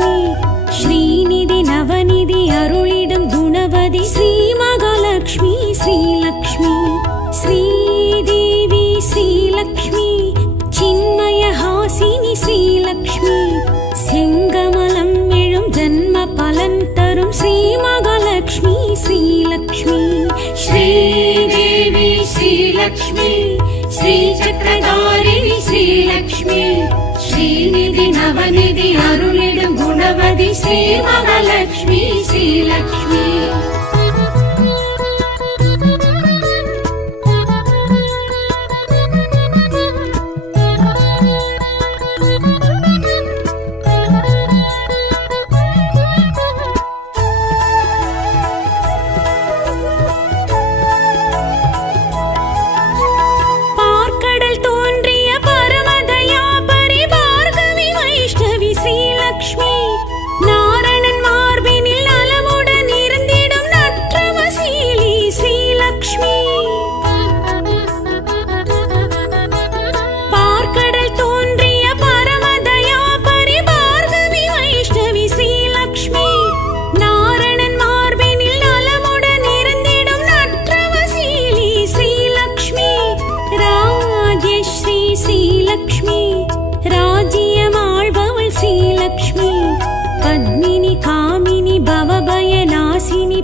ஸ்ரீலக்ஷ்மி ஸ்ரீநிதி நவநிதி அருளிடும் குணவதி ஸ்ரீ மகாலட்சுமி ஸ்ரீலக்ஷ்மி ஸ்ரீதேவி ஸ்ரீலக்ஷ்மி சின்மய ஹாசினி ஸ்ரீலக்ஷ்மி செங்கமலம் எழும் ஜன்ம பலன் தரும் ஸ்ரீ மகாலட்சுமி ஸ்ரீலக்ஷ்மி श्रीदेवी श्रीलक्ष्मी श्रीचक्रधारिणी श्रीलक्ष्मी श्रीनिधि नवनिधि अरुளிடும் गुणवதி श्री महालक्ष्मी श्रीलक्ष्मी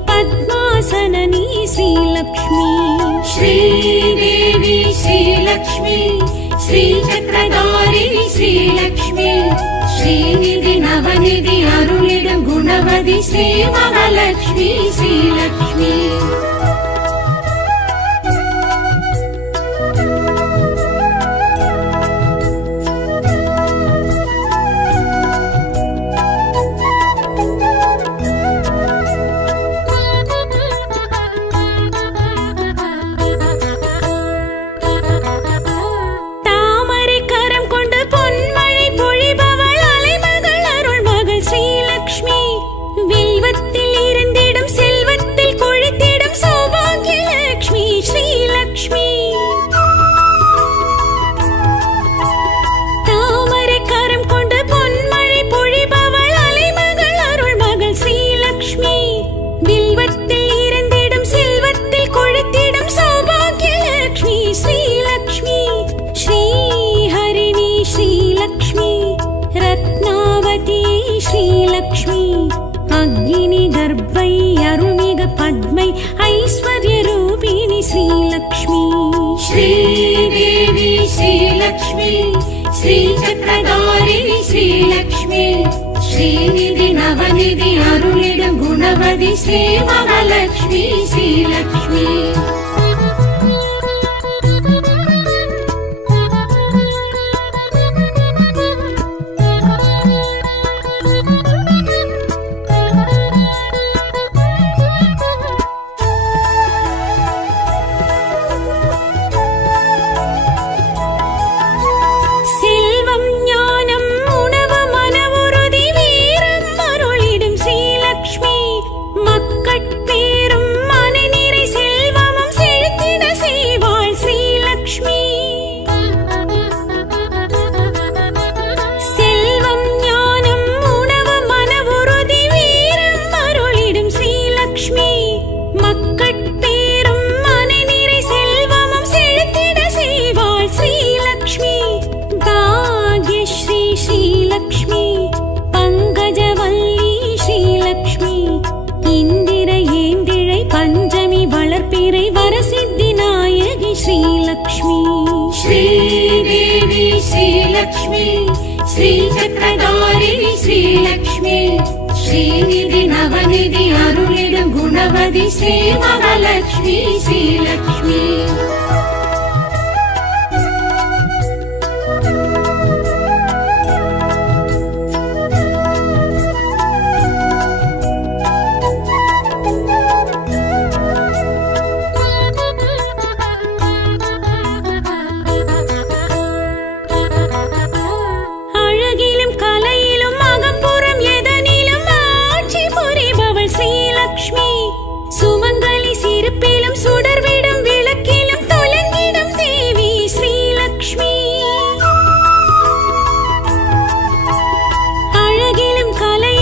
पद्मासननी श्रीलक्ष्मी श्रीदेवी श्रीलक्ष्मी श्रीचक्रधारिणी श्रीलक्ष्मी श्रीनिधि नवनिधि अरुளிடும் गुणवதி श्री महालक्ष्मी श्रीलक्ष्मी श्रीदेवी श्रीलक्ष्मी श्रीचक्रधारिणी श्रीलक्ष्मी श्रीनिधि नवनिधि अरुளிடும் गुणवதி श्री महालक्ष्मी श्रीलक्ष्मी श्रीदेवी श्रीलक्ष्मी श्रीचक्रधारिणी श्रीलक्ष्मी श्रीनिधि नवनिधि अरुளிடும் गुणवதி श्री महालक्ष्मी श्रीलक्ष्मी கலை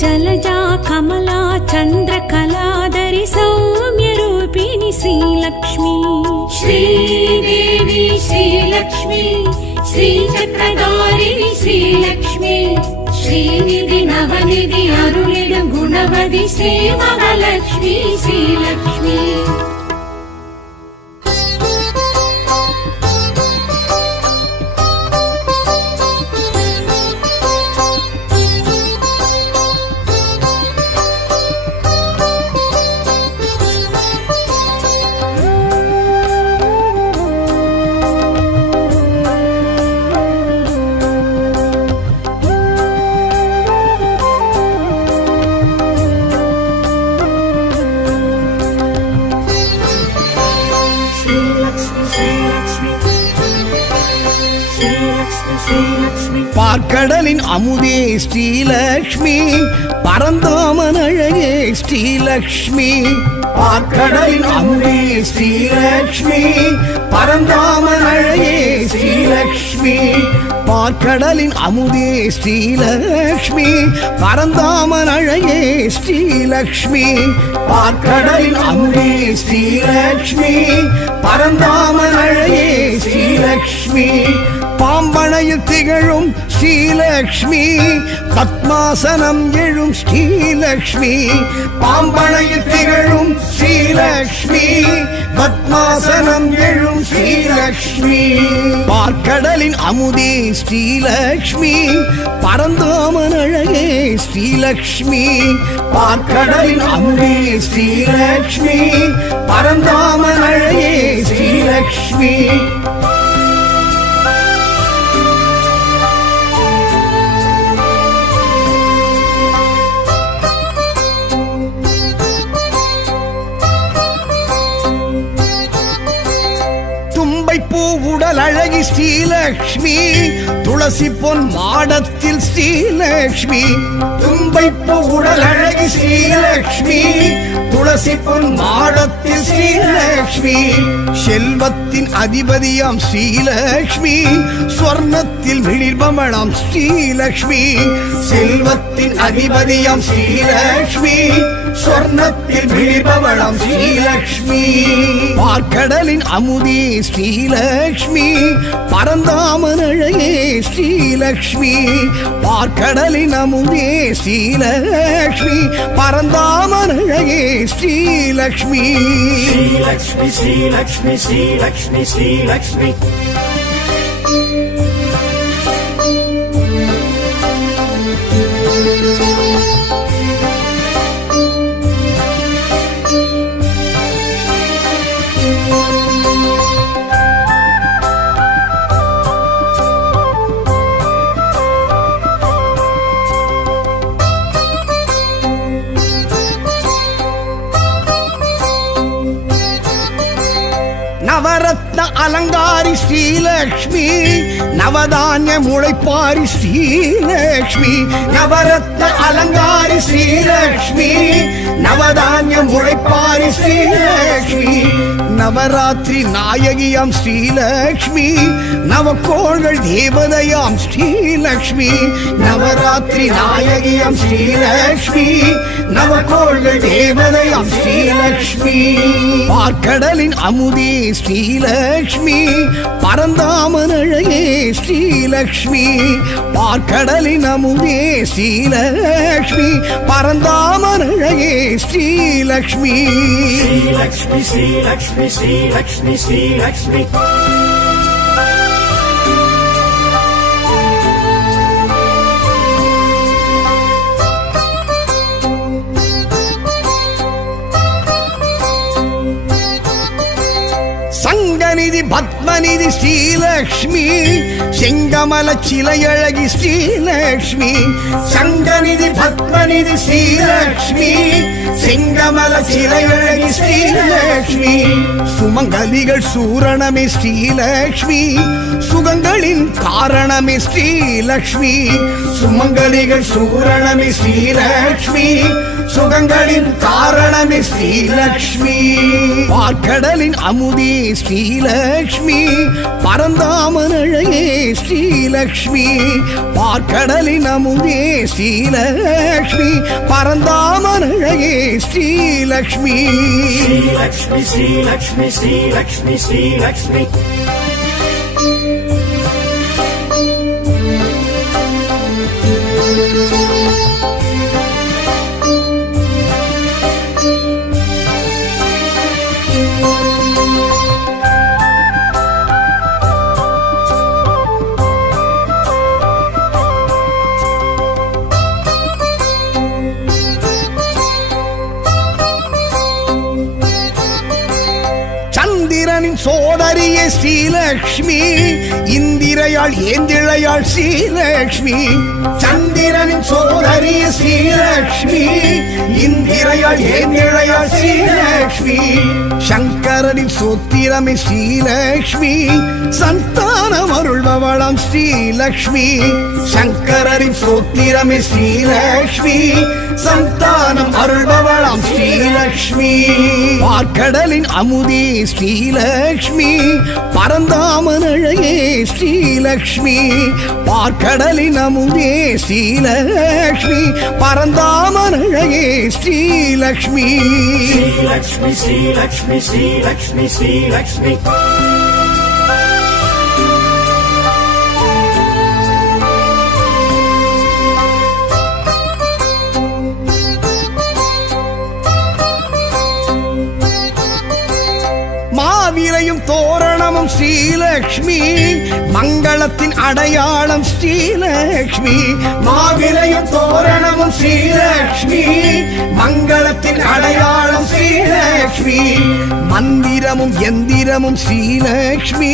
जलजा कमला चन्द्रकलाधरि सौम्यरूपिणि श्रीलक्ष्मी श्रीदेवी श्रीलक्ष्मी श्रीचक्रधारिणि श्रीलक्ष्मी श्रीनिधि नवनिधि अरुளிடும் गुणवதி श्रीमहालक्ष्मी श्रीलक्ष्मी பார்க்கடலின் அமுதே ஸ்ரீலக்ஷ்மி பரந்தாமன் அழகே ஸ்ரீலக்ஷ்மி பார்க்கடலின் அமுதே ஸ்ரீலக்ஷ்மி பரந்தாமன் அழகே ஸ்ரீலக்ஷ்மி பார்க்கடலின் அமுதே ஸ்ரீலக்ஷ்மி பரந்தாமன் அழகே ஸ்ரீலக்ஷ்மி பார்க்கடலின் அமுதே ஸ்ரீலக்ஷ்மி பரந்தாமன் அழகே ஸ்ரீலக்ஷ்மி பாம்பனையில் திகழும் ஸ்ரீலக்ஷ்மி பத்மாசனம் எழும் ஸ்ரீலக்ஷ்மி பாம்பனையில் திகழும் ஸ்ரீலக்ஷ்மி பத்மாசனம் எழும் ஸ்ரீலக்ஷ்மி பார்க்கடலின் அமுதே ஸ்ரீலக்ஷ்மி பரந்தாமன் அழகே ஸ்ரீலக்ஷ்மி பார்க்கடலின் அமுதே ஸ்ரீலக்ஷ்மி பரந்தாமன் அழகே ஸ்ரீலக்ஷ்மி பூ உடல் அழகி ஸ்ரீலக்ஷ்மி துளசி பொன் மாடத்தில் ஸ்ரீலக்ஷ்மி தும்பைப்பூ உடல் அழகி ஸ்ரீலக்ஷ்மி துளசி பொன் மாடத்தில் ஸ்ரீலக்ஷ்மி செல்வத்தின் அதிபதியாம் ஸ்ரீலக்ஷ்மி ஸ்வர்ணத்தில் விழிர்பமணம் ஸ்ரீலக்ஷ்மி செல்வத்தின் அதிபதியாம் ஸ்ரீலக்ஷ்மி ஸ்வர்ணத்தில் விழிர்பவளம் ஸ்ரீலக்ஷ்மி பார்க்கடலின் அமுதே ஸ்ரீலக்ஷ்மி பரந்தாமன் அழகே ஸ்ரீலக்ஷ்மி பார்க்கடலின் அமுதே ஸ்ரீலக்ஷ்மி பரந்தாமன் அழகே ஸ்ரீலக்ஷ்மி ஸ்ரீலக்ஷ்மி ஸ்ரீலக்ஷ்மி ஸ்ரீலக்ஷ்மி ஸ்ரீலக்ஷ்மி நவரத்ன அலங்காரி ஸ்ரீலக்ஷ்மி நவதானிய முளைப்பாரி ஸ்ரீலக்ஷ்மி நவரத்ன அலங்காரி ஸ்ரீலக்ஷ்மி நவதானிய முளைப்பாரி ஸ்ரீலக்ஷ்மி நவராத்திரி நாயகியாம் ஸ்ரீலக்ஷ்மி நவக்கோள்கள் தேவதையாம் ஸ்ரீலக்ஷ்மி நவராத்திரி நாயகியாம் ஸ்ரீலக்ஷ்மி நவக்கோள்கள் தேவதையாம் ஸ்ரீலக்ஷ்மி பார்க்கடலின் அமுதே ஸ்ரீலக்ஷ்மி பரந்தாமன் அழகே ஸ்ரீலக்ஷ்மி பார்க்கடலின் அமுதே ஸ்ரீலக்ஷ்மி பரந்தாமன் அழகே ஸ்ரீலக்ஷ்மி ஸ்ரீலக்ஷ்மி ஸ்ரீலக்ஷ்மி ஸ்ரீலக்ஷ்மி ஸ்ரீலக்ஷ்மி சங்கநிதி பத்மநிதி ஸ்ரீலக்ஷ்மி செங்கமல சிலையழகி ஸ்ரீலக்ஷ்மி சங்கநிதி பத்மநிதி ஸ்ரீலக்ஷ்மி செங்கமல சிலையழகி ஸ்ரீலக்ஷ்மி சுமங்கலிகள் சூரணமே ஸ்ரீலக்ஷ்மி சுகங்களின் காரணமே ஸ்ரீலக்ஷ்மி சுமங்கலிகள் சூரணமே ஸ்ரீலக்ஷ்மி சுகங்களின் காரணமே ஸ்ரீலக்ஷ்மி பார்க்கடலின் அமுதே ஸ்ரீலக்ஷ்மி பரந்தாமன் அழகே ஸ்ரீலக்ஷ்மி பார்க்கடலின் அமுதே ஸ்ரீலக்ஷ்மி பரந்தாமன் அழகே ஸ்ரீலக்ஷ்மி श्रीलक्ष्मी श्रीलक्ष्मी श्रीलक्ष्मी श्रीलक्ष्मी சந்திரனின் சோதரியே ஸ்ரீலக்ஷ்மி இந்திரையாள் ஏந்திழையாள் ஸ்ரீலக்ஷ்மி சந்திரனின் சோதரியே ஸ்ரீலக்ஷ்மி இந்திரையாள் ஏந்திழையாள் ஸ்ரீலக்ஷ்மி சங்கரனின் சோத்திரமே ஸ்ரீலக்ஷ்மி சந்தானம் அருள்பவளாம் ஸ்ரீலக்ஷ்மி சங்கரனின் சோத்திரமே ஸ்ரீலக்ஷ்மி சந்தானம் அருள்பவளாம் ஸ்ரீலக்ஷ்மி பார்க்கடலின் அமுதே ஸ்ரீலக்ஷ்மி பரந்தாமன் அழகே ஸ்ரீலக்ஷ்மி பார்க்கடலின் அமுதே ஸ்ரீலக்ஷ்மி பரந்தாமன் அழகே ஸ்ரீலக்ஷ்மி श्रीलक्ष्मी श्रीलक्ष्मी श्रीलक्ष्मी श्रीलक्ष्मी மாவிலையும் தோரணமும் ஸ்ரீலக்ஷ்மி மங்களத்தின் அடையாளம் ஸ்ரீலக்ஷ்மி மாவிலையும் தோரணமும் ஸ்ரீலக்ஷ்மி மங்களத்தின் அடையாளம் ஸ்ரீலக்ஷ்மி மந்திரமும் எந்திரமும் ஸ்ரீலக்ஷ்மி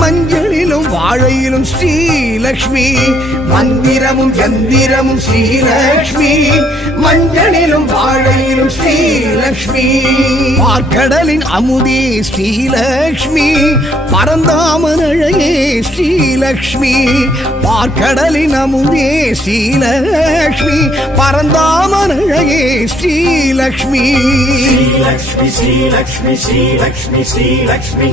மஞ்சளிலும் வாழையிலும் ஸ்ரீலக்ஷ்மி மந்திரமும் எந்திரமும் ஸ்ரீலக்ஷ்மி மஞ்சளிலும் வாழையிலும் ஸ்ரீலக்ஷ்மி பார்க்கடலின் அமுதே ஸ்ரீலக்ஷ்மி பரந்தாமன் அழகே ஸ்ரீலக்ஷ்மி பார்க்கடலின் அமுதே ஸ்ரீலக்ஷ்மி பரந்தாமன் அழகே ஸ்ரீலக்ஷ்மி श्रीलक्ष्मी श्रीलक्ष्मी श्रीलक्ष्मी श्रीलक्ष्मी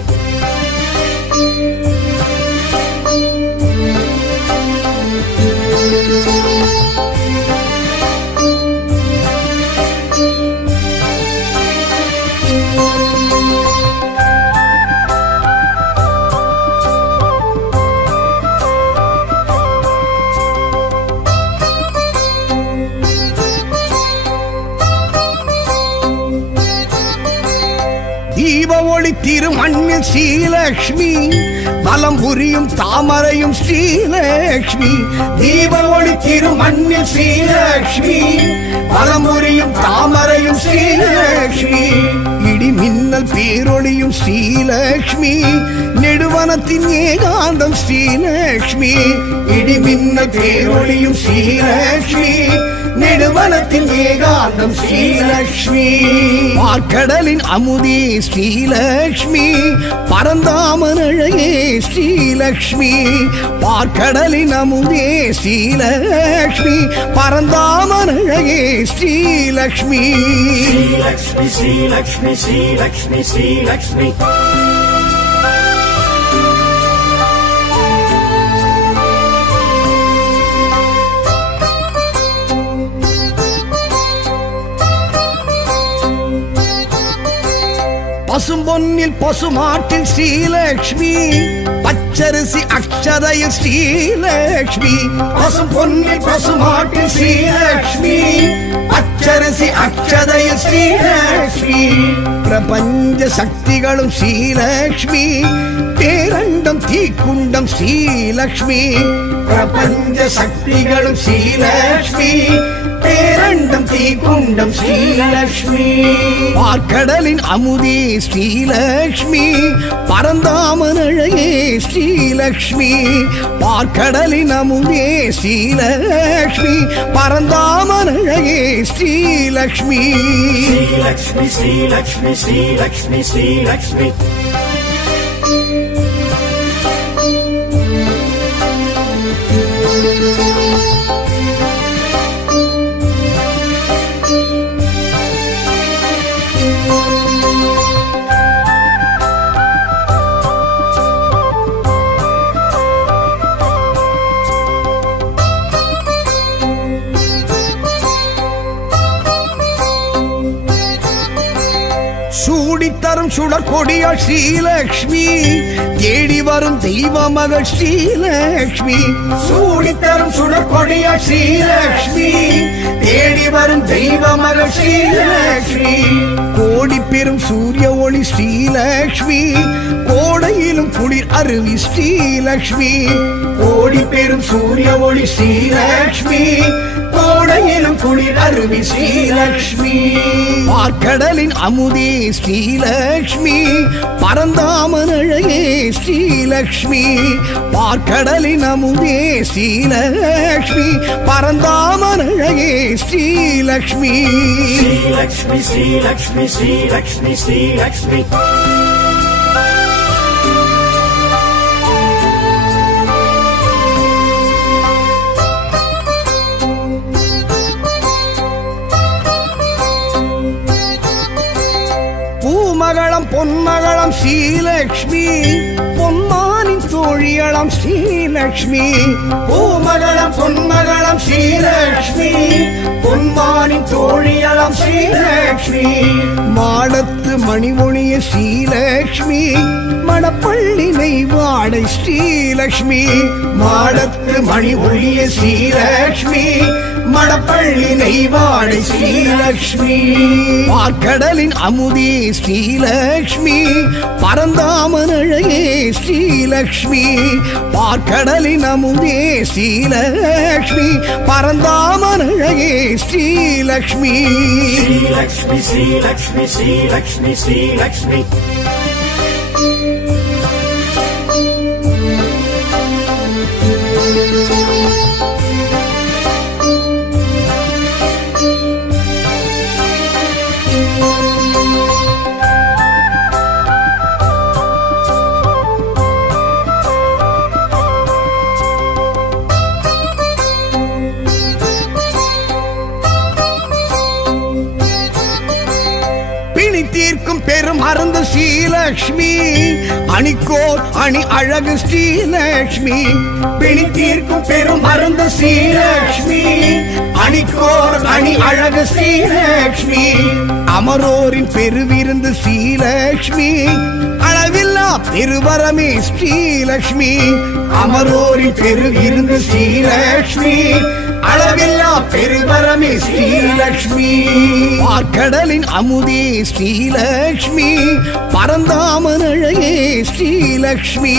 தீப ஒளி திருமண்ணில் ஸ்ரீலக்ஷ்மி வலம் புரியும் தாமரையும் ஸ்ரீலக்ஷ்மி தீப ஒளி திருமண்ணில் ஸ்ரீலக்ஷ்மி வலம் புரியும் தாமரையும் ஸ்ரீலக்ஷ்மி இடி மின்னல் பேரொளியும் ஸ்ரீலக்ஷ்மி நெடுவனத்தின் ஏகாந்தம் ஸ்ரீலக்ஷ்மி இடி மின்னல் பேரொளியும் ஸ்ரீலக்ஷ்மி நெடுவனத்தின் ஏகாந்தம் ஸ்ரீலக்ஷ்மி பார்க்கடலின் அமுதே ஸ்ரீலக்ஷ்மி பரந்தாமன் அழகே ஸ்ரீலக்ஷ்மி பார்க்கடலின் அமுதே ஸ்ரீலக்ஷ்மி பரந்தாமன் அழகே ஸ்ரீலக்ஷ்மி श्रीलक्ष्मी श्रीलक्ष्मी श्रीलक्ष्मी श्रीलक्ष्मी பசும்பொன்னில் பசுமாட்டில் ஸ்ரீலக்ஷ்மி பச்சரிசி அக்ஷதையில் ஸ்ரீலக்ஷ்மி பசும்பொன்னில் பசுமாட்டில் ஸ்ரீலக்ஷ்மி பச்சரிசி அக்ஷதையில் ஸ்ரீலக்ஷ்மி பிரபஞ்ச சக்திகளும் ஸ்ரீலக்ஷ்மி பேரண்டம் தீக்குண்டம் ஸ்ரீலக்ஷ்மி பிரபஞ்ச சக்திகளும் ஸ்ரீலக்ஷ்மி பேரண்டம் தீக்குண்டம் ஸ்ரீலக்ஷ்மி பார்க்கடலின் அமுதே ஸ்ரீலக்ஷ்மி பரந்தாமன் அழகே ஸ்ரீலக்ஷ்மி பார்க்கடலின் அமுதே ஸ்ரீலக்ஷ்மி பரந்தாமன் அழகே ஸ்ரீலக்ஷ்மி श्रीलक्ष्मी श्रीलक्ष्मी श्रीलक्ष्मी श्रीलक्ष्मी சூடித்தரும் சுடர் கொடியாள் ஸ்ரீலக்ஷ்மி தேடி வரும் தெய்வ மகள் ஸ்ரீலக்ஷ்மி சூடித்தரும் சுடர் கொடியாள் ஸ்ரீலக்ஷ்மி தேடி வரும் தெய்வ மகள் ஸ்ரீலக்ஷ்மி கோடி பெரும் சூரிய ஒளி ஸ்ரீலக்ஷ்மி கோடையிலும் குளிர் அருவி ஸ்ரீலக்ஷ்மி கோடி பெரும் சூரிய ஒளி ஸ்ரீலக்ஷ்மி கோடையிலும் குளிர் அருவி ஸ்ரீலக்ஷ்மி பார்க்கடலின் அமுதே ஸ்ரீலக்ஷ்மி பரந்தாமன் அழகே ஸ்ரீலக்ஷ்மி பார்க்கடலின் அமுதே ஸ்ரீலக்ஷ்மி பரந்தாமன் அழகே ஸ்ரீலக்ஷ்மி ஸ்ரீலக்ஷ்மி ஸ்ரீலக்ஷ்மி ஸ்ரீலக்ஷ்மி ஸ்ரீலக்ஷ்மி பூமகளம் பொன்மகளம் ஸ்ரீலக்ஷ்மி பொன்மானின் தோழியளம் ஸ்ரீலக்ஷ்மி பூமகளம் பொன்மகளம் ஸ்ரீலக்ஷ்மி பொன்மானின் தோழியளம் ஸ்ரீலக்ஷ்மி மாடத்து மணிமொழிய ஸ்ரீலக்ஷ்மி மணப்பள்ளி நெய்வாடை ஸ்ரீலக்ஷ்மி மாடத்து மணி ஒளிய ஸ்ரீலக்ஷ்மி மணப்பள்ளி நெய்வாடை ஸ்ரீலக்ஷ்மி பார்க்கடலின் அமுதே ஸ்ரீலக்ஷ்மி பரந்தாமன் அழகே ஸ்ரீலக்ஷ்மி பார்க்கடலின் அமுதே ஸ்ரீலக்ஷ்மி பரந்தாமன் அழகே ஸ்ரீலக்ஷ்மி ஸ்ரீலக்ஷ்மி ஸ்ரீலக்ஷ்மி ஸ்ரீலக்ஷ்மி ஸ்ரீலக்ஷ்மி தீர்க்கும் பெரும் மருந்து ஸ்ரீலக்ஷ்மி அணிக்கோர் அணி அழகு ஸ்ரீலக்ஷ்மி பிணி தீர்க்கும் பெரும் மருந்து ஸ்ரீலக்ஷ்மி அணிக்கோர் அணி அழகு ஸ்ரீலக்ஷ்மி அமரோரின் பெருவிருந்து ஸ்ரீலக்ஷ்மி அளவில்லா பெருவரமே ஸ்ரீலக்ஷ்மி அமரோரின் பெருவிருந்து ஸ்ரீலக்ஷ்மி அளவில்லா பெருவரமே ஸ்ரீலக்ஷ்மி பார்க்கடலின் அமுதே ஸ்ரீலக்ஷ்மி பரந்தாமன் அழகே ஸ்ரீலக்ஷ்மி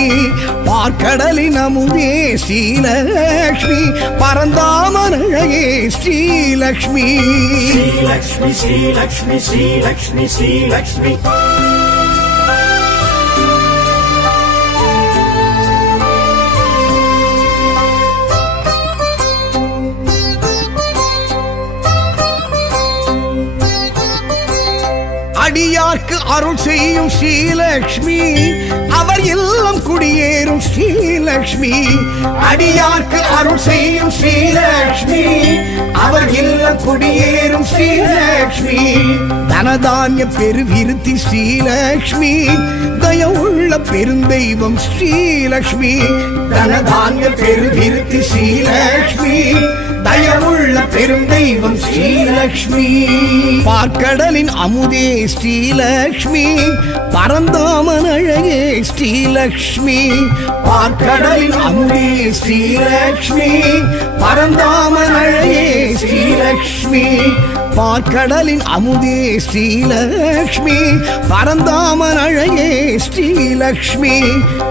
பார்க்கடலின் அமுதே ஸ்ரீலக்ஷ்மி பரந்தாமன் அழகே ஸ்ரீலக்ஷ்மி ஸ்ரீலக்ஷ்மி ஸ்ரீலக்ஷ்மி ஸ்ரீலக்ஷ்மி ஸ்ரீலக்ஷ்மி அடியார்க்கு அருள் செய்யும் ஸ்ரீலக்ஷ்மி அவர் இல்லம் குடியேறும் ஸ்ரீலக்ஷ்மி அடியார்க்கு அருள் செய்யும் ஸ்ரீலக்ஷ்மி அவர் இல்லம் குடியேறும் ஸ்ரீலக்ஷ்மி தனதானிய பெருவிருத்தி ஸ்ரீலக்ஷ்மி தயவுள்ள பெருந்தெய்வம் ஸ்ரீலக்ஷ்மி தனதானிய பெருவிருத்தி ஸ்ரீலக்ஷ்மி தயவுள்ள பெருந்தெய்வம் ஸ்ரீலக்ஷ்மி பார்க்கடலின் அமுதே ஸ்ரீலக்ஷ்மி பரந்தாமன் அழகே ஸ்ரீலக்ஷ்மி பார்க்கடலின் அமுதே ஸ்ரீலக்ஷ்மி பரந்தாமன் அழகே ஸ்ரீலக்ஷ்மி பார்க்கடலின் அமுதே ஸ்ரீலக்ஷ்மி பரந்தாமன் அழகே ஸ்ரீலக்ஷ்மி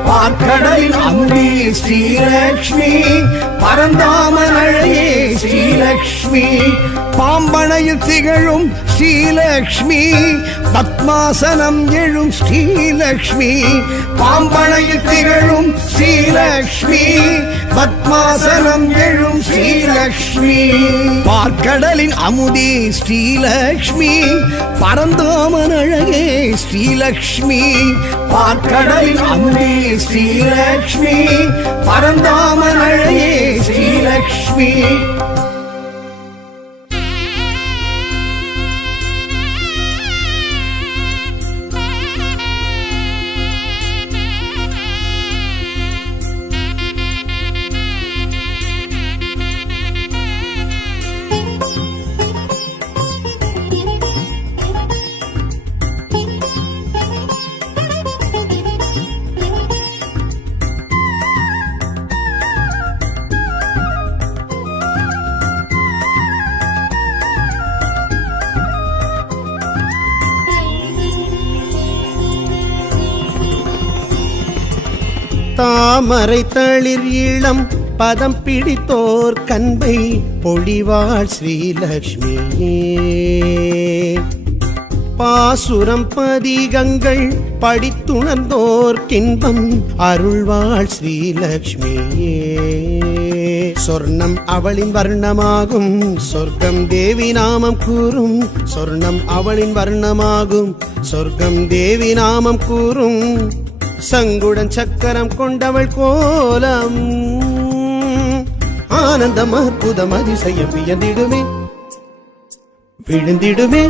பார்க்கடலின் அமுதே ஸ்ரீலக்ஷ்மி பரந்தாமன் அழகே ஸ்ரீலக்ஷ்மி பாம்பனையில் திகழும் ஸ்ரீலக்ஷ்மி பத்மாசனம் எழும் ஸ்ரீலக்ஷ்மி பாம்பனையில் திகழும் ஸ்ரீலக்ஷ்மி பத்மாசனம் எழும் ஸ்ரீலக்ஷ்மி பார்க்கடலின் அமுதே ஸ்ரீலக்ஷ்மி பரந்தாமன் அழகே ஸ்ரீலக்ஷ்மி பார்க்கடலின் அமுதே ஸ்ரீலக்ஷ்மி பரந்தாமன் அழகே ஸ்ரீலக்ஷ்மி தாமரை தளிர் இளம் பதம் பிடித்தோர் கண்பை பொழிவாள் ஸ்ரீலக்ஷ்மியே பாசுரம் பதிகங்கள் படித்துணர்ந்தோர் கின்பம் அருள்வாள் ஸ்ரீலக்ஷ்மியே சொர்ணம் அவளின் வர்ணமாகும் சொர்க்கம் தேவி நாமம் கூறும் சொர்ணம் அவளின் வர்ணமாகும் சொர்க்கம் தேவி நாமம் கூறும் சங்குடன் சக்கரம் கொண்டவள் கோலம் ஆனந்தம் அற்புதம் அதிசயம் வியந்திடுமே விழுந்திடுமே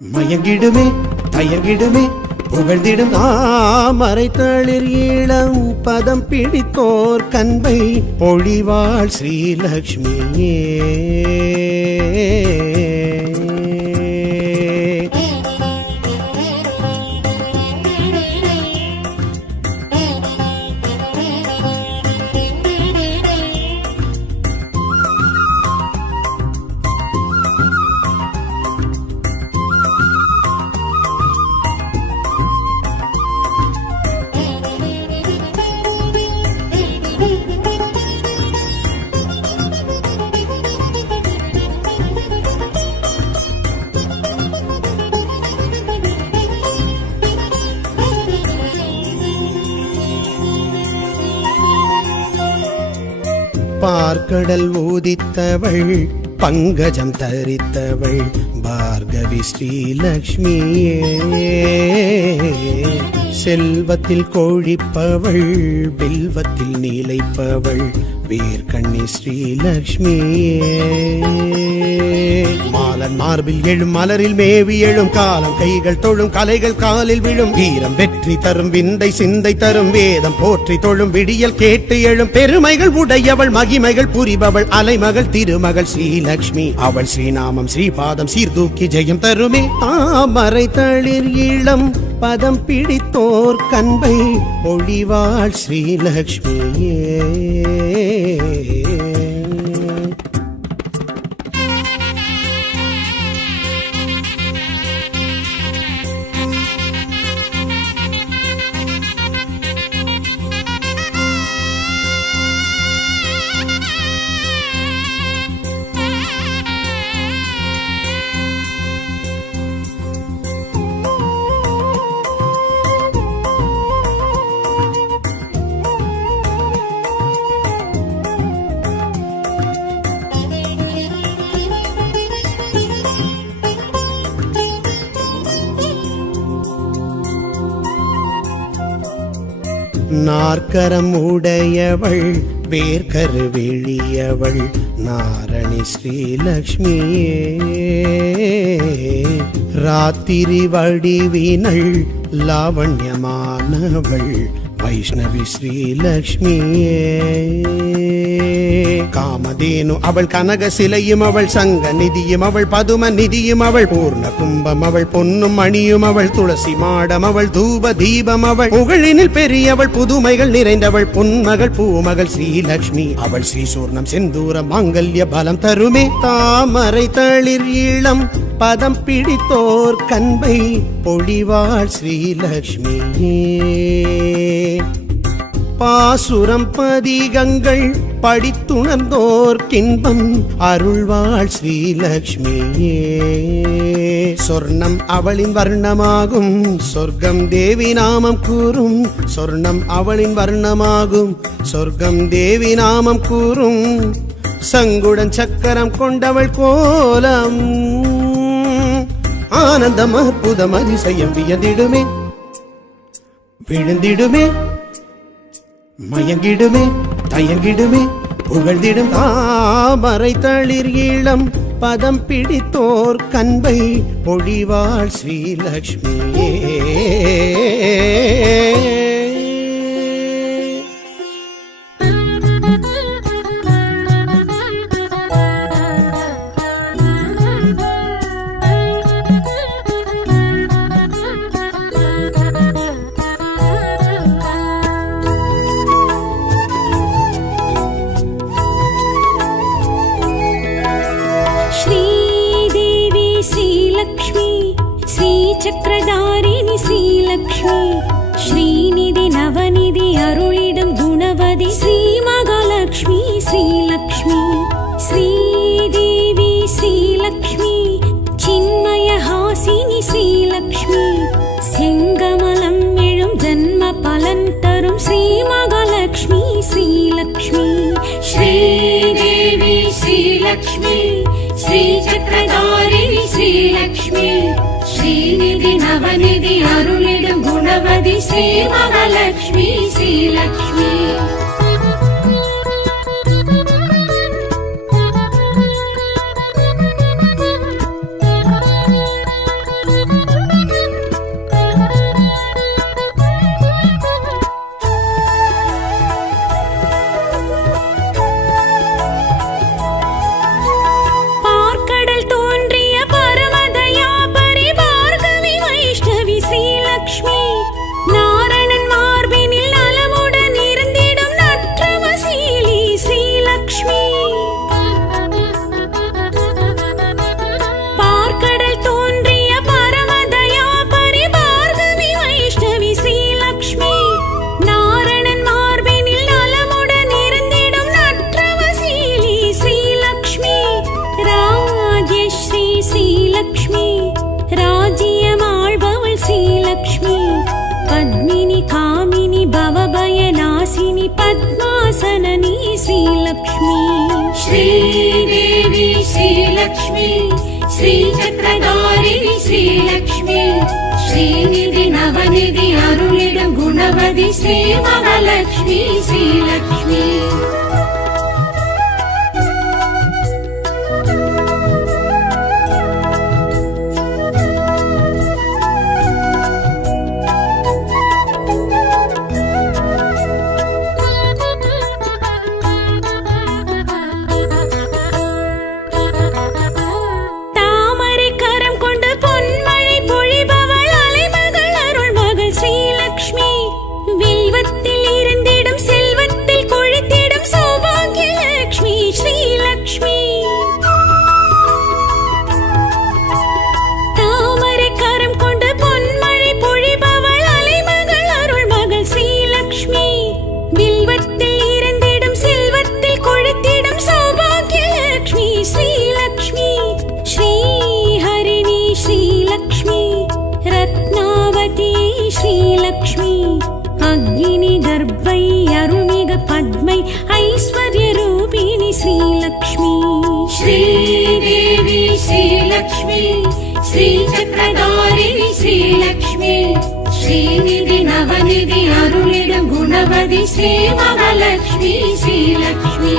மயங்கிடுமே தயங்கிடுமே புகழ்ந்திடும் தாமரை தளிர் இளம் பதம் பிடித்தோர் கண்பை பொழிவாள் ஸ்ரீலக்ஷ்மியே பார்க்கடல் ஊதித்தவள் பங்கஜம் தரித்தவள் பார்கவி ஸ்ரீலக்ஷ்மியே செல்வத்தில் கோழிப்பவள் வில்வத்தில் நீலைப்பவள் வேர்கண்ணி ஸ்ரீலக்ஷ்மியே மாலன் மார்பில் எழும் மலரில் மேவி எழும் காலம் கைகள் தொழும் கலைகள் காலில் விழும் வீரம் வெற்றி தரும் விந்தை சிந்தை தரும் வேதம் போற்றி தொழும் விடியல் கேட்டு எழும் பெருமைகள் உடையவள் மகிமைகள் புரிபவள் அலைமகள் திருமகள் ஸ்ரீலக்ஷ்மி அவள் ஸ்ரீநாமம் ஸ்ரீபாதம் சீர்தூக்கி ஜெயம் தருமே தாமரை தளிர் இளம் பதம் பிடித்தோர் கண்பை பொழிவாள் ஸ்ரீலக்ஷ்மியே நாற்கரம் உடையவள் வேர்கரு வெளியவள் நாரணி ஸ்ரீலக்ஷ்மியே ராத்திரி வடிவினள் லாவண்யமானவள் வைஷ்ணவி ஸ்ரீலக்ஷ்மியே காமதேனு அவள் கனக சிலையும் அவள் சங்க நிதியும் அவள் பதும நிதியும் அவள் பூர்ண கும்பம் அவள் பொன்னும் மணியும் அவள் துளசி மாடம் அவள் தூப தீபம் அவள் புகழினில் பெரியவள் புதுமைகள் நிறைந்தவள் பொன்மகள் பூமகள் ஸ்ரீலக்ஷ்மி அவள் ஸ்ரீசூர்ணம் செந்தூரம் மாங்கல்ய பலம் தருமே தாமரை தளிர் இளம் பதம் பிடித்தோர் கண்பை பொழிவாள் ஸ்ரீலக்ஷ்மியே பாசுரம் பதிகங்கள் படித்துணர்ந்தோர் கின்பம் அருள்வாள் ஸ்ரீலக்ஷ்மியே சொர்ணம் அவளின் வர்ணமாகும் சொர்க்கம் தேவி நாமம் கூறும் சொர்ணம் அவளின் வர்ணமாகும் சொர்க்கம் தேவி நாமம் கூறும் சங்குடன் சக்கரம் கொண்டவள் கோலம் ஆனந்தம் அற்புதம் அதிசயம் வியந்திடுமே விழுந்திடுமே மயங்கிடுமே தயங்கிடுமே புகழ்ந்திடும் தாமரை தளிர் இளம் பதம் பிடித்தோர் கண்பை பொழிவாள் ஸ்ரீலக்ஷ்மியே चक्रधारिणि श्रीलक्ष्मी श्रीनिधि नवनिधि குணவதி ஸ்ரீ மகாலட்சுமி ஸ்ரீலக்ஷ்மி ஸ்ரீதேவி ஸ்ரீலக்ஷ்மி சின்மயஹாசினி ஸ்ரீலக்ஷ்மி செங்கமலம் எழும் ஜன்ம பலன் தரும் ஸ்ரீ மகாலட்சுமி ஸ்ரீலக்ஷ்மி श्रीदेवी श्रीलक्ष्मी श्रीचक्रधारिणी श्रीलक्ष्मी श्रीनिधि नवनिधि अरुளிடும் குணவதி ஸ்ரீ மகாலட்சுமி ஸ்ரீலக்ஷ்மி पद्मासननी श्रीलक्ष्मी श्रीदेवी श्रीलक्ष्मी श्रीचक्रधारिणी श्रीलक्ष्मी श्रीनिधि नवनिधि अरुளிடும் குணவதி ஸ்ரீ மகாலட்சுமி ஸ்ரீலக்ஷ்மி श्रीदेवी श्रीलक्ष्मी श्रीचक्रधारिणी श्रीलक्ष्मी श्रीनिधि नवनिधि अरुளிடும் குணவதி ஸ்ரீ மகாலட்சுமி ஸ்ரீலக்ஷ்மி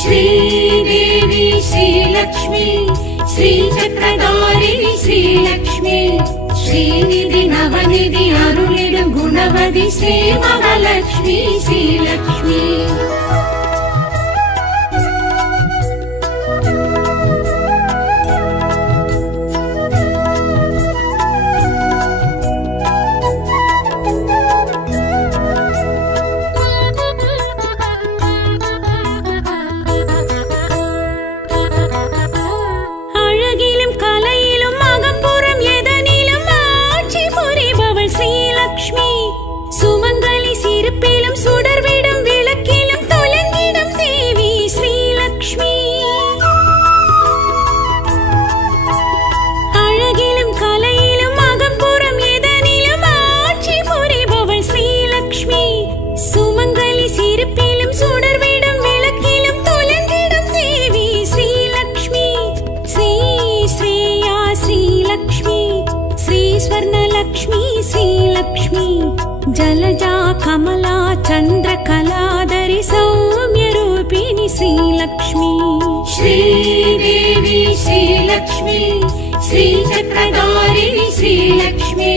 श्रीदेवी श्रीलक्ष्मी श्रीचक्रधारिणी श्रीलक्ष्मी श्रीनिधि नवनिधि अरुளிடும் குணவதி ஸ்ரீ மகாலட்சுமி ஸ்ரீலக்ஷ்மி சுமங்கலி சிரிப்பிலும் சுடர்விடும் விளக்கிலும் जलजा कमला चन्द्रकलाधरि सौम्यरूपिणि श्रीलक्ष्मी श्रीदेवी श्रीलक्ष्मी श्रीचक्रधारिणि श्रीलक्ष्मी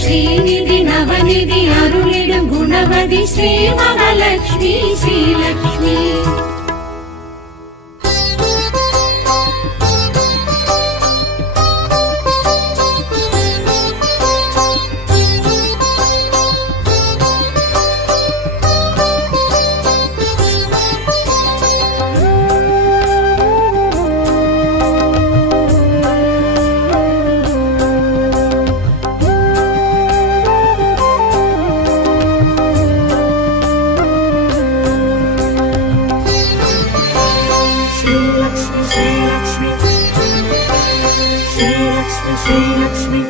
श्रीनिधि नवनिधि अरुளிடும் गुणवதி श्रीमहालक्ष्मी श्रीलक्ष्मी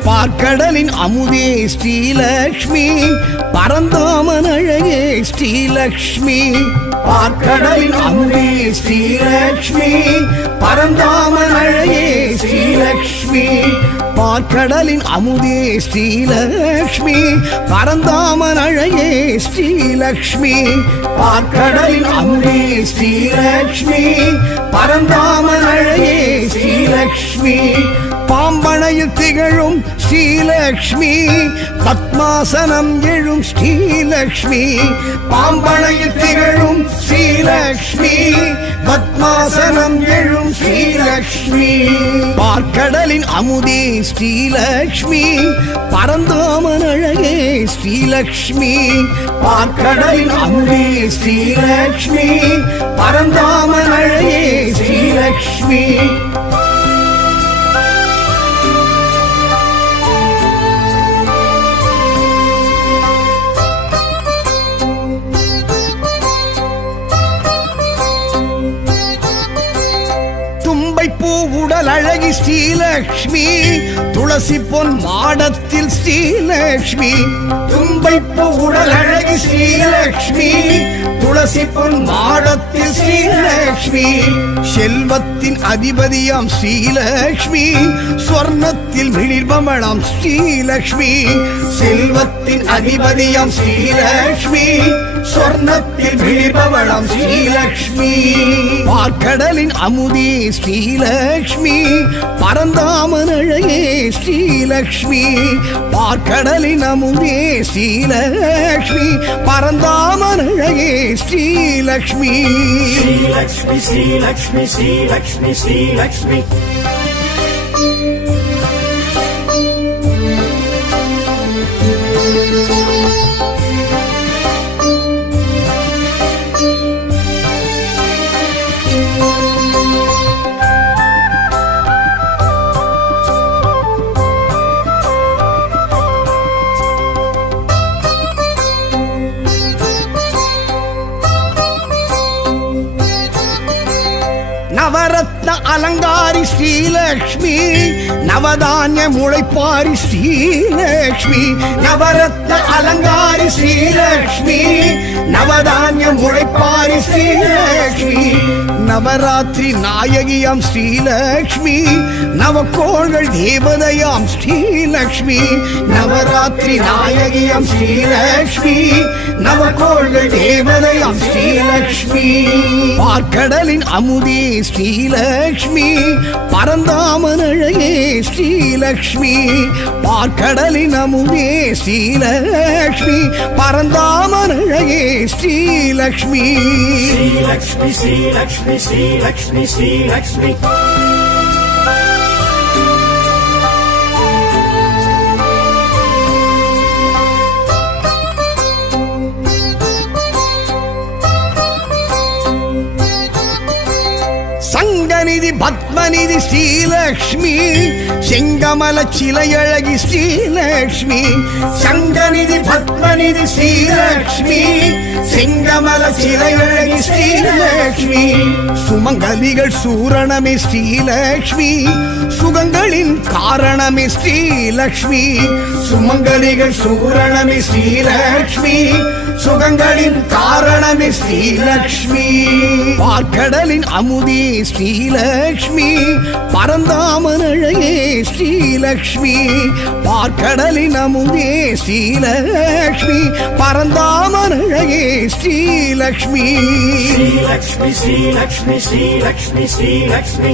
பார்க்கடலின் அமுதே ஸ்ரீலக்ஷ்மி பரந்தாமன் அழகே ஸ்ரீலக்ஷ்மி பார்க்கடலின் அமுதே ஸ்ரீலக்ஷ்மி பரந்தாமன் அழகே ஸ்ரீலக்ஷ்மி பார்க்கடலின் அமுதே ஸ்ரீலக்ஷ்மி பரந்தாமன் அழகே ஸ்ரீலக்ஷ்மி பார்க்கடலின் அமுதே ஸ்ரீலக்ஷ்மி பரந்தாமன் அழகே ஸ்ரீலக்ஷ்மி பாம்பனையில் திகழும் ஸ்ரீலக்ஷ்மி பத்மாசனம் எழும் ஸ்ரீலக்ஷ்மி பாம்பனையில் திகழும் ஸ்ரீலக்ஷ்மி பத்மாசனம் எழும் ஸ்ரீலக்ஷ்மி பார்க்கடலின் அமுதே ஸ்ரீலக்ஷ்மி பரந்தாமன் அழகே ஸ்ரீலக்ஷ்மி பார்க்கடலின் அமுதே ஸ்ரீலக்ஷ்மி பரந்தாமன் அழகே ஸ்ரீலக்ஷ்மி பூ உடல் அழகி ஸ்ரீலக்ஷ்மி துளசி பொன் மாடத்தில் ஸ்ரீலக்ஷ்மி தும்பைப்பூ உடல் அழகி ஸ்ரீலக்ஷ்மி துளசி பொன் மாடத்தில் ஸ்ரீலக்ஷ்மி செல்வத்தின் அதிபதியாம் ஸ்ரீலக்ஷ்மி ஸ்வர்ணத்தில் மிளிர்பமளாம் ஸ்ரீலக்ஷ்மி செல்வத்தின் அதிபதியாம் ஸ்ரீலக்ஷ்மி ஸ்வர்ணத்தில் மிளிர்பவளாம் ஸ்ரீலக்ஷ்மி பார்க்கடலின் அமுதே ஸ்ரீலக்ஷ்மி பரந்தாமன் அழகே ஸ்ரீலக்ஷ்மி பார்க்கடலின் அமுதே ஸ்ரீலக்ஷ்மி பரந்தாமன் அழகே ஸ்ரீலக்ஷ்மி श्रीलक्ष्मी श्रीलक्ष्मी श्रीलक्ष्मी श्रीलक्ष्मी நவரத்ன அலங்காரி ஸ்ரீலக்ஷ்மி நவதானிய முளைப்பாரி ஸ்ரீலக்ஷ்மி நவரத்ன அலங்காரி ஸ்ரீலக்ஷ்மி நவதானிய முளைப்பாரி ஸ்ரீலக்ஷ்மி நவராத்திரி நாயகியாம் ஸ்ரீலக்ஷ்மி நவக்கோள்கள் தேவதையாம் ஸ்ரீலக்ஷ்மி நவராத்திரி நாயகியாம் ஸ்ரீலக்ஷ்மி நவக்கோள்கள் தேவதையாம் ஸ்ரீலக்ஷ்மி பார்க்கடலின் அமுதே ஸ்ரீலக்ஷ்மி பரந்தாமன் அழகே ஸ்ரீலக்ஷ்மி பார்க்கடலின் அமுதே ஸ்ரீலக்ஷ்மி பரந்தாமன் அழகே ஸ்ரீலக்ஷ்மி श्रीलक्ष्मी श्रीलक्ष्मी श्रीलक्ष्मी श्रीलक्ष्मी சங்கநிதி பத்மநிதி ஸ்ரீலக்ஷ்மி செங்கமல சிலையழகி ஸ்ரீலக்ஷ்மி சங்கநிதி பத்மநிதி ஸ்ரீலக்ஷ்மி செங்கமல சிலையழகி ஸ்ரீலக்ஷ்மி சுமங்கலிகள் சூரணமே ஸ்ரீலக்ஷ்மி சுகங்களின் காரணமே ஸ்ரீலக்ஷ்மி சுமங்கலிகள் சூரணமே ஸ்ரீலக்ஷ்மி சுகங்களின் காரணமே ஸ்ரீலக்ஷ்மி. பார்க்கடலின் அமுதே ஸ்ரீலக்ஷ்மி, பரந்தாமன் அழகே ஸ்ரீலக்ஷ்மி. பார்க்கடலின் அமுதே ஸ்ரீலக்ஷ்மி, பரந்தாமன் அழகே ஸ்ரீலக்ஷ்மி. ஸ்ரீலக்ஷ்மி ஸ்ரீலக்ஷ்மி ஸ்ரீலக்ஷ்மி ஸ்ரீலக்ஷ்மி.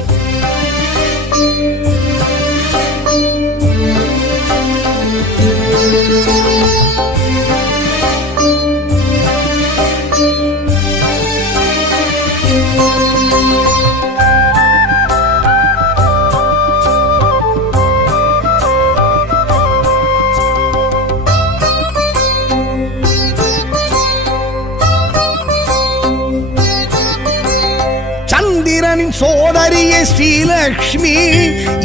சந்திரனின் சோதரியே ஸ்ரீலக்ஷ்மி,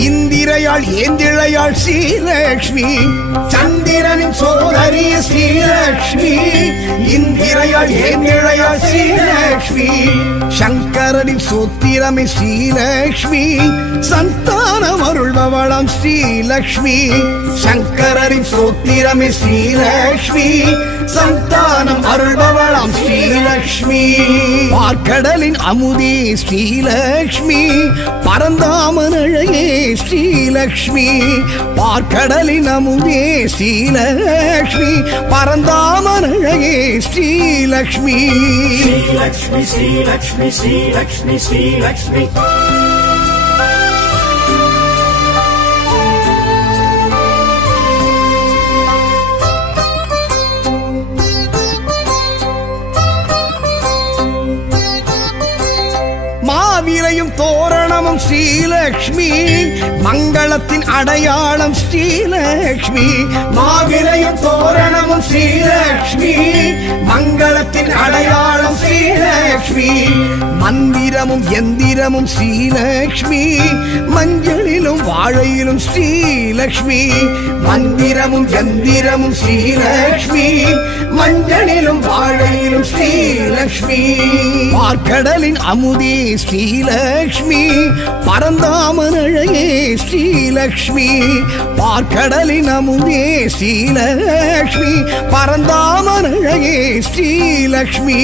இந்திரையாள் ஏந்திழையாள் ஸ்ரீலக்ஷ்மி. சந்திரனின் சோதரிய ஸ்ரீலக்ஷ்மி, இந்திரையாள் ஏந்திழையாள் ஸ்ரீலக்ஷ்மி. சங்கரனின் சோத்திரமே ஸ்ரீலக்ஷ்மி, சந்தானம் அருள்பவளாம் ஸ்ரீலக்ஷ்மி. சங்கரரின் சோத்திரமே ஸ்ரீலக்ஷ்மி, சந்தானம் அருள்பவளாம் ஸ்ரீலக்ஷ்மி. பார்க்கடலின் அமுதே ஸ்ரீலக்ஷ்மி, பரந்தாமன் அழகே ஸ்ரீலக்ஷ்மி. பார்க்கடலின் அமுதே ஸ்ரீலக்ஷ்மி, பரந்தாமன் அழகே ஸ்ரீலக்ஷ்மி. ஸ்ரீலக்ஷ்மி ஸ்ரீலக்ஷ்மி ஸ்ரீலக்ஷ்மி ஸ்ரீலக்ஷ்மி. மாவிலையும் தோரணமும் ஸ்ரீலக்ஷ்மி, மங்களத்தின் அடையாளம் ஸ்ரீலக்ஷ்மி. மாவிலையும் தோரணமும் ஸ்ரீலக்ஷ்மி, மங்களத்தின் அடையாளம் ஸ்ரீலக்ஷ்மி. மந்திரமும் எந்திரமும் ஸ்ரீலக்ஷ்மி, மஞ்சளிலும் வாழையிலும் ஸ்ரீலக்ஷ்மி. மந்திரமும் எந்திரமும் ஸ்ரீலக்ஷ்மி, மஞ்சளிலும் வாழையிலும் ஸ்ரீலக்ஷ்மி. பார்க்கடலின் அமுதே ஸ்ரீலக்ஷ்மி, பரந்தாமன் அழகே ஸ்ரீலக்ஷ்மி. பார்க்கடலின் அமுதே ஸ்ரீலக்ஷ்மி, பரந்தாமன் அழகே ஸ்ரீலக்ஷ்மி.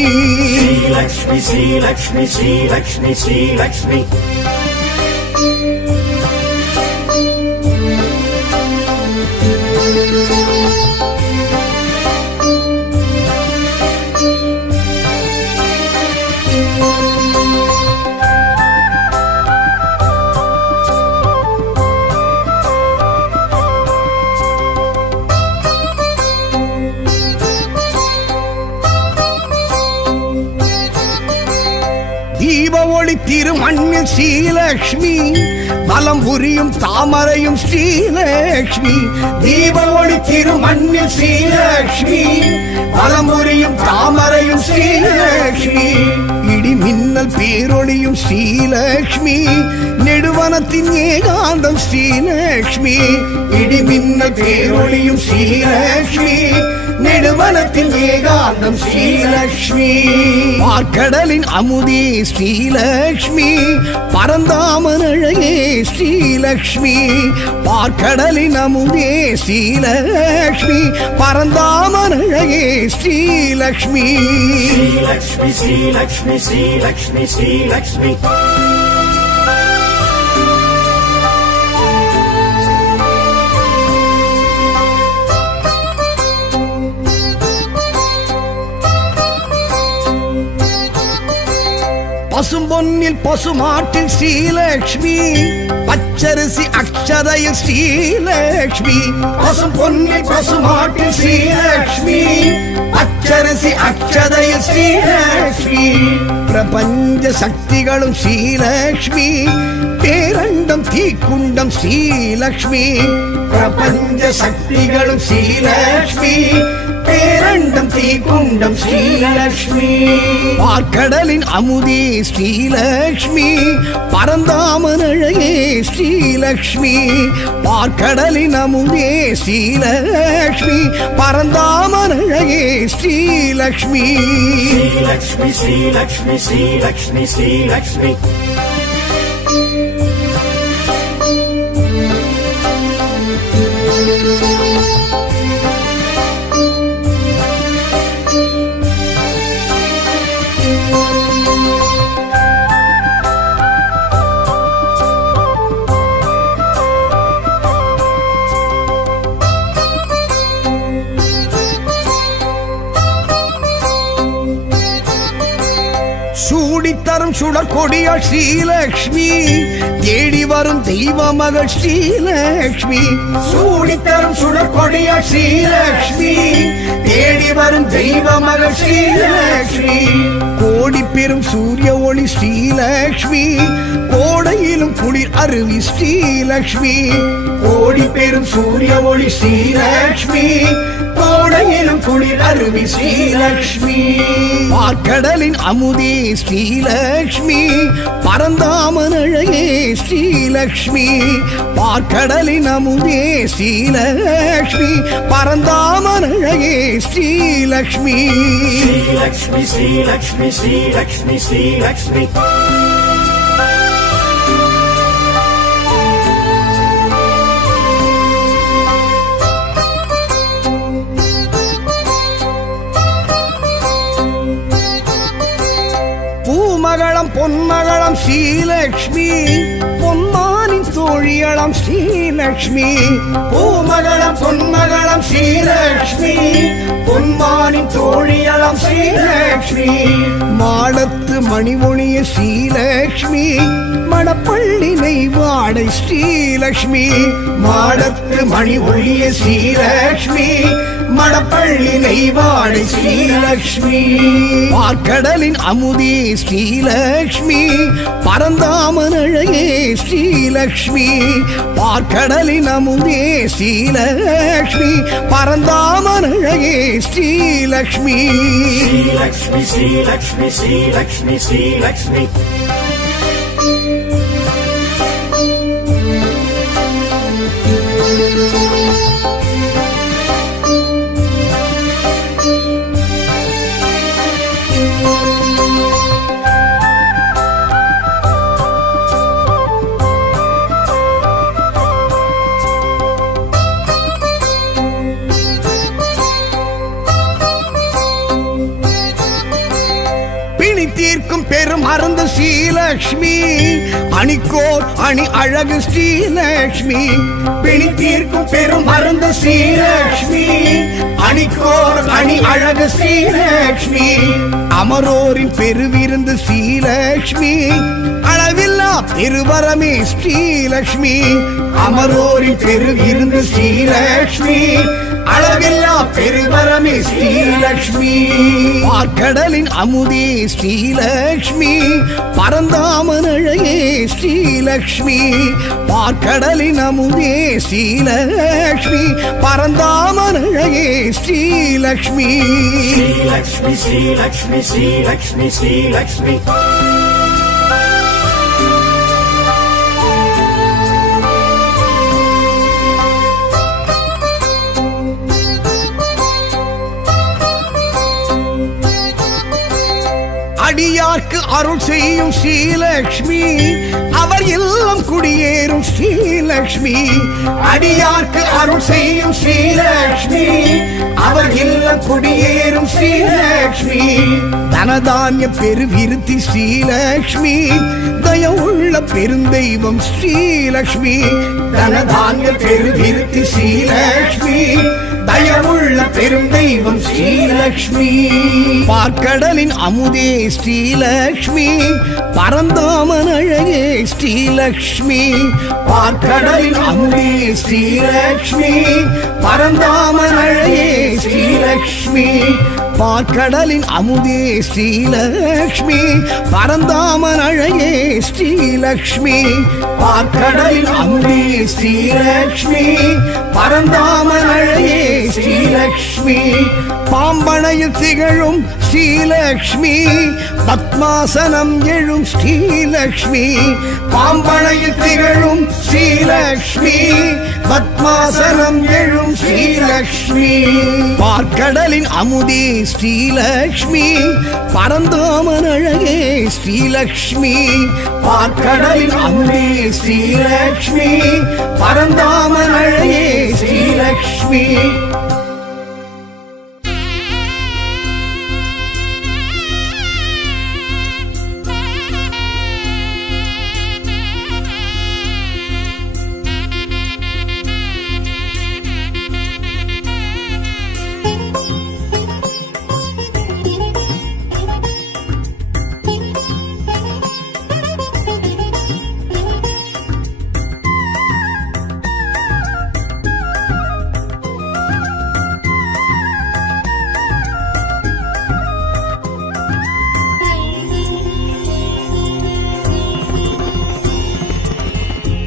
ஸ்ரீலக்ஷ்மி ஸ்ரீலக்ஷ்மி ஸ்ரீலக்ஷ்மி ஸ்ரீலக்ஷ்மி. தீப ஒளி திருமண்ணில் ஸ்ரீலக்ஷ்மி, வலம் புரியும் தாமரையும் ஸ்ரீலக்ஷ்மி. தீப ஒளி திருமண்ணில் ஸ்ரீலக்ஷ்மி, வலம்புரியும் தாமரையும் ஸ்ரீலக்ஷ்மி. இடி மின்னல் பேரொளியும் ஸ்ரீலக்ஷ்மி, நெடுவனத்தின் ஏகாந்தம் ஸ்ரீலக்ஷ்மி. இடி மின்னல் பேரொளியும் ஸ்ரீலக்ஷ்மி, நெடுவனத்தின் ஏகாந்தம் ஸ்ரீலக்ஷ்மி. பார்க்கடலின் அமுதே ஸ்ரீலக்ஷ்மி, பரந்தாமன் அழகே ஸ்ரீலக்ஷ்மி. பார்க்கடலின் அமுதே ஸ்ரீலக்ஷ்மி, பரந்தாமன் அழகே ஸ்ரீலக்ஷ்மி. ஸ்ரீலக்ஷ்மி ஸ்ரீலக்ஷ்மி ஸ்ரீலக்ஷ்மி ஸ்ரீலக்ஷ்மி. பசும்பொன்னில் பசுமாட்டில் ஸ்ரீலக்ஷ்மி, பச்சரிசி அக்ஷதையில் ஸ்ரீலக்ஷ்மி. பசும் பொன்னில் பசுமாட்டில் ஸ்ரீலக்ஷ்மி, பச்சரிசி அக்ஷதையில் ஸ்ரீலக்ஷ்மி. பிரபஞ்ச சக்திகளும் ஸ்ரீலக்ஷ்மி, பேரண்டம் தீக்குண்டம் ஸ்ரீலக்ஷ்மி. பிரபஞ்ச சக்திகளும் ஸ்ரீலக்ஷ்மி, பேரண்டம் தீக்குண்டம் ஸ்ரீலக்ஷ்மி. பார்க்கடலின் அமுதே ஸ்ரீலக்ஷ்மி, பரந்தாமன் அழகே ஸ்ரீலக்ஷ்மி. பார்க்கடலின் அமுதே ஸ்ரீலக்ஷ்மி, பரந்தாமன் அழகே ஸ்ரீலக்ஷ்மி. ஸ்ரீலக்ஷ்மி ஸ்ரீலக்ஷ்மி ஸ்ரீலக்ஷ்மி ஸ்ரீலக்ஷ்மி. சுடர் கொடியாள் ஸ்ரீலக்ஷ்மி தேடி வரும் தெய்வ மகள் ஸ்ரீலக்ஷ்மி சூடித்தரும் சுடற்கொடியாள் ஸ்ரீலக்ஷ்மி தேடி வரும் தெய்வ மகள் ஸ்ரீலக்ஷ்மி கோடி பெரும் சூரிய ஒளி ஸ்ரீலக்ஷ்மி கோடையிலும் குளிர் அருவி ஸ்ரீலக்ஷ்மி கோடி பெரும் சூரிய ஒளி ஸ்ரீலக்ஷ்மி கோடையிலும் குளிர் அருவி ஸ்ரீலக்ஷ்மி பார்க்கடலின் அமுதே ஸ்ரீலக்ஷ்மி பரந்தாமன் அழகே ஸ்ரீலக்ஷ்மி பார்க்கடலின் அமுதே ஸ்ரீலக்ஷ்மி பரந்தாமன் அழகே ஸ்ரீலக்ஷ்மி ஸ்ரீலக்ஷ்மி ஸ்ரீலக்ஷ்மி ஸ்ரீலக்ஷ்மி ஸ்ரீலக்ஷ்மி பூமகளம் பொன்மகளம் ஸ்ரீலக்ஷ்மி பொன்மானின் தோழியளம் ஸ்ரீலக்ஷ்மி பூமகளம் பொன்மகளம் ஸ்ரீலக்ஷ்மி பொன்மானின் தோழியளம் ஸ்ரீலக்ஷ்மி மாடத்து மணிமொழிய ஸ்ரீலக்ஷ்மி மணப்பள்ளி நெய்வாடை ஸ்ரீலக்ஷ்மி மாடத்து மணி ஒளிய ஸ்ரீலக்ஷ்மி மணப்பள்ளி நெய்வாடை ஸ்ரீலக்ஷ்மி பார்க்கடலின் அமுதே ஸ்ரீலக்ஷ்மி பரந்தாமன் அழகே ஸ்ரீலக்ஷ்மி பார்க்கடலின் அமுதே ஸ்ரீலக்ஷ்மி பரந்தாமன் அழகே ஸ்ரீலக்ஷ்மி ஸ்ரீலக்ஷ்மி ஸ்ரீலக்ஷ்மி ஸ்ரீலக்ஷ்மி ஸ்ரீலக்ஷ்மி தீர்க்கும் பெரும் அருந்த ஸ்ரீலக்ஷ்மி அணிக்கோர் அணி அழகு ஸ்ரீலக்ஷ்மி பிணி தீர்க்கும் பெரும் அருந்த ஸ்ரீலக்ஷ்மி அணிக்கோர் அணி அழகு ஸ்ரீலக்ஷ்மி அமரோரின் பெருவிருந்து ஸ்ரீலக்ஷ்மி அளவில்லா பெருவரமே ஸ்ரீலக்ஷ்மி அமரோரின் பெருவிருந்து ஸ்ரீலக்ஷ்மி அளவில்லா பெருவரமே ஸ்ரீலக்ஷ்மி பார்க்கடலின் அமுதே ஸ்ரீலக்ஷ்மி பரந்தாமன் அழகே ஸ்ரீலக்ஷ்மி பார்க்கடலின் அமுதே ஸ்ரீலக்ஷ்மி பரந்தாமன் அழகே ஸ்ரீலக்ஷ்மி ஸ்ரீலக்ஷ்மி ஸ்ரீலக்ஷ்மி ஸ்ரீலக்ஷ்மி ஸ்ரீலக்ஷ்மி அடியார்க்கு அருள் செய்யும் ஸ்ரீலக்ஷ்மி அவர் இல்லம் குடியேறும் ஸ்ரீலக்ஷ்மி அடியார்க்கு அருள் செய்யும் ஸ்ரீலக்ஷ்மி அவர் இல்லம் குடியேறும் ஸ்ரீலக்ஷ்மி தனதானிய பெருவிருத்தி ஸ்ரீலக்ஷ்மி தயவுள்ள பெருந்தெய்வம் ஸ்ரீலக்ஷ்மி தனதானிய பெருவிருத்தி ஸ்ரீலக்ஷ்மி தயவுள்ள பெருந்தெய்வம் ஸ்ரீலக்ஷ்மி பார்க்கடலின் அமுதே ஸ்ரீலக்ஷ்மி பரந்தாமன் அழகே ஸ்ரீலக்ஷ்மி பார்க்கடலின் அமுதே ஸ்ரீலக்ஷ்மி பரந்தாமன் அழகே ஸ்ரீலக்ஷ்மி பார்க்கடலின் அமுதே ஸ்ரீலக்ஷ்மி பரந்தாமன் அழகே ஸ்ரீலக்ஷ்மி பார்க்கடலின் அமுதே ஸ்ரீலக்ஷ்மி பரந்தாமன் அழகே ஸ்ரீலக்ஷ்மி பாம்பனையில் திகழும் ஸ்ரீலக்ஷ்மி பத்மாசனம் எழும் ஸ்ரீலக்ஷ்மி பாம்பனையில் திகழும் ஸ்ரீலக்ஷ்மி பத்மாசனம் எழும் ஸ்ரீலக்ஷ்மி பார்க்கடலின் அமுதே ஸ்ரீலக்ஷ்மி பரந்தாமன் அழகே ஸ்ரீலக்ஷ்மி பார்க்கடலின் அமுதே ஸ்ரீலக்ஷ்மி பரந்தாமன் அழகே ஸ்ரீலக்ஷ்மி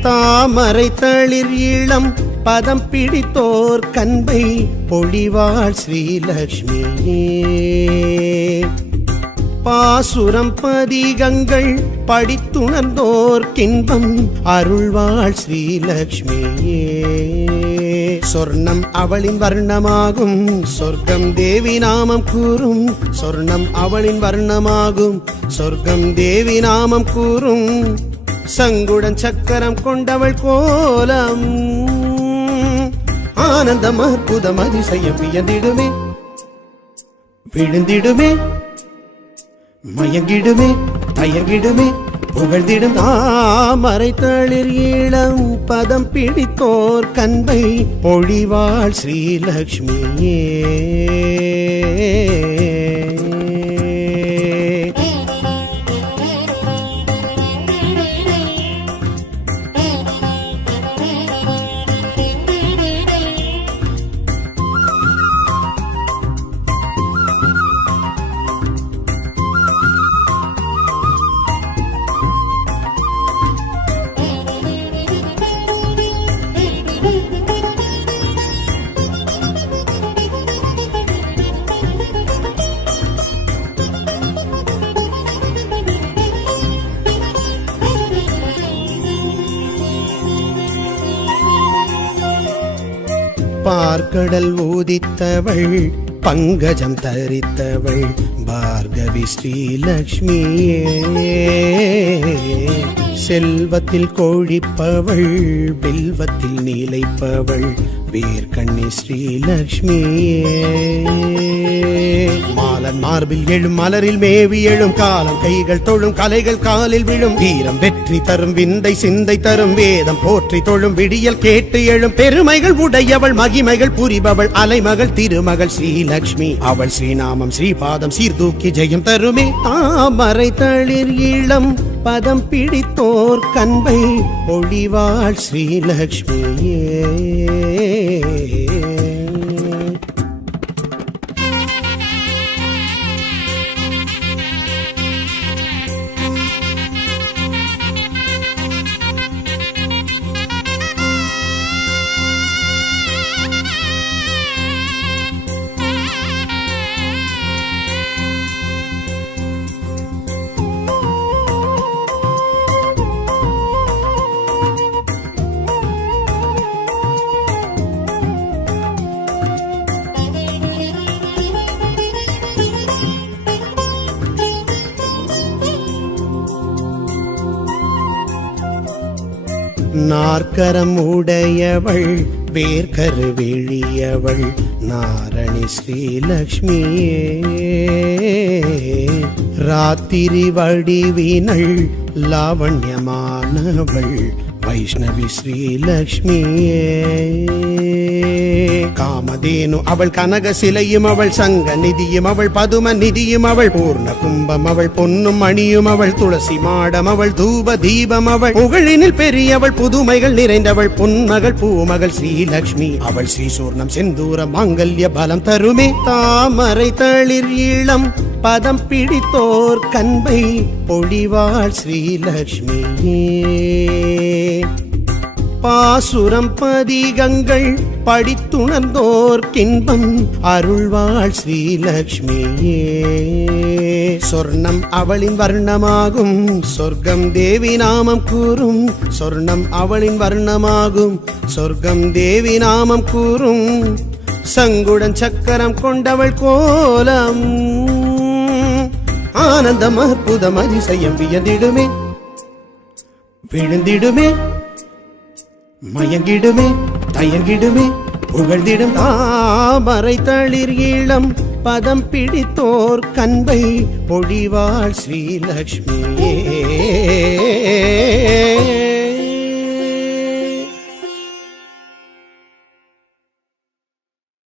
தாமரை தளிர் இளம் பதம் பிடித்தோர் கண்பை பொழிவாள் ஸ்ரீலக்ஷ்மியே பாசுரம் பதிகங்கள் படித்துணர்ந்தோர் கின்பம் அருள்வாள் ஸ்ரீலக்ஷ்மியே சொர்ணம் அவளின் வர்ணமாகும் சொர்க்கம் தேவி நாமம் கூறும் சொர்ணம் அவளின் வர்ணமாகும் சொர்க்கம் தேவி நாமம் கூறும் சங்குடன் சக்கரம் கொண்டவள் கோலம் ஆனந்தம் அற்புதம் அதிசயம் வியந்திடுமே விழுந்திடுமே மயங்கிடுமே தயங்கிடுமே புகழ்ந்திடும் தாமரை தளிர் இளம் பதம் பிடித்தோர் கண்பை பொழிவாள் ஸ்ரீலக்ஷ்மியே பார்க்கடல் ஊதித்தவள் பங்கஜம் தரித்தவள் பார்கவி ஸ்ரீலக்ஷ்மியே செல்வத்தில் கோழிப்பவள் வில்வத்தில் நீலைப்பவள் வேர்கண்ணி ஸ்ரீலக்ஷ்மியே மாலன் மார்பில் எழும் மலரில் மேவி எழும் காலம் கைகள் தொழும் கலைகள் காலில் விழும் வீரம் வெற்றி தரும் விந்தை சிந்தை தரும் வேதம் போற்றி தொழும் விடியல் கேட்டு எழும் பெருமைகள் உடையவள் மகிமைகள் புரிபவள் அலைமகள் திருமகள் ஸ்ரீலக்ஷ்மி அவள் ஸ்ரீநாமம் ஸ்ரீபாதம் சீர்தூக்கி ஜெயம் தருமே தாமரை தளிர் இளம் பதம் பிடித்தோர் கண்பை பொழிவாள் ஸ்ரீலக்ஷ்மியே நாற்கரம் உடையவள் வேர்கரு வெளியவள் நாரணி ஸ்ரீலக்ஷ்மியே ராத்திரி வடிவினள் லாவண்யமானவள் வைஷ்ணவி ஸ்ரீலக்ஷ்மியே காமதேனு அவள் கனக சிலையும் அவள் சங்க நிதியும் அவள் பதும நிதியும் அவள் பூர்ண கும்பம் அவள் பொன்னும் மணியும் அவள் துளசி மாடம் அவள் தூப தீபம் அவள் புகழினில் பெரியவள் புதுமைகள் நிறைந்தவள் பொன்மகள் பூமகள் ஸ்ரீலக்ஷ்மி அவள் ஸ்ரீசூர்ணம் செந்தூர மாங்கல்ய பலம் தருமே தாமரை தளிர் இளம் பதம் பிடித்தோர் கண்பை பொழிவாள் ஸ்ரீலக்ஷ்மியே பாசுரம் பதிகங்கள் படித்துணர்ந்தோர் கின்பம் அருள்வாள் ஸ்ரீலக்ஷ்மியே சொர்ணம் அவளின் வர்ணமாகும் சொர்க்கம் தேவி நாமம் கூறும் சொர்ணம் அவளின் வர்ணமாகும் சொர்க்கம் தேவி நாமம் கூறும் சங்குடன் சக்கரம் கொண்டவள் கோலம் ஆனந்தம் அற்புதம் அதிசயம் வியந்திடுமே விழுந்திடுமே மயங்கிடுமே தயங்கிடுமே புகழ்ந்திடும் தாமரை தளிர் இளம் பதம் பிடித்தோர் கண்பை பொழிவாள் ஸ்ரீலக்ஷ்மியே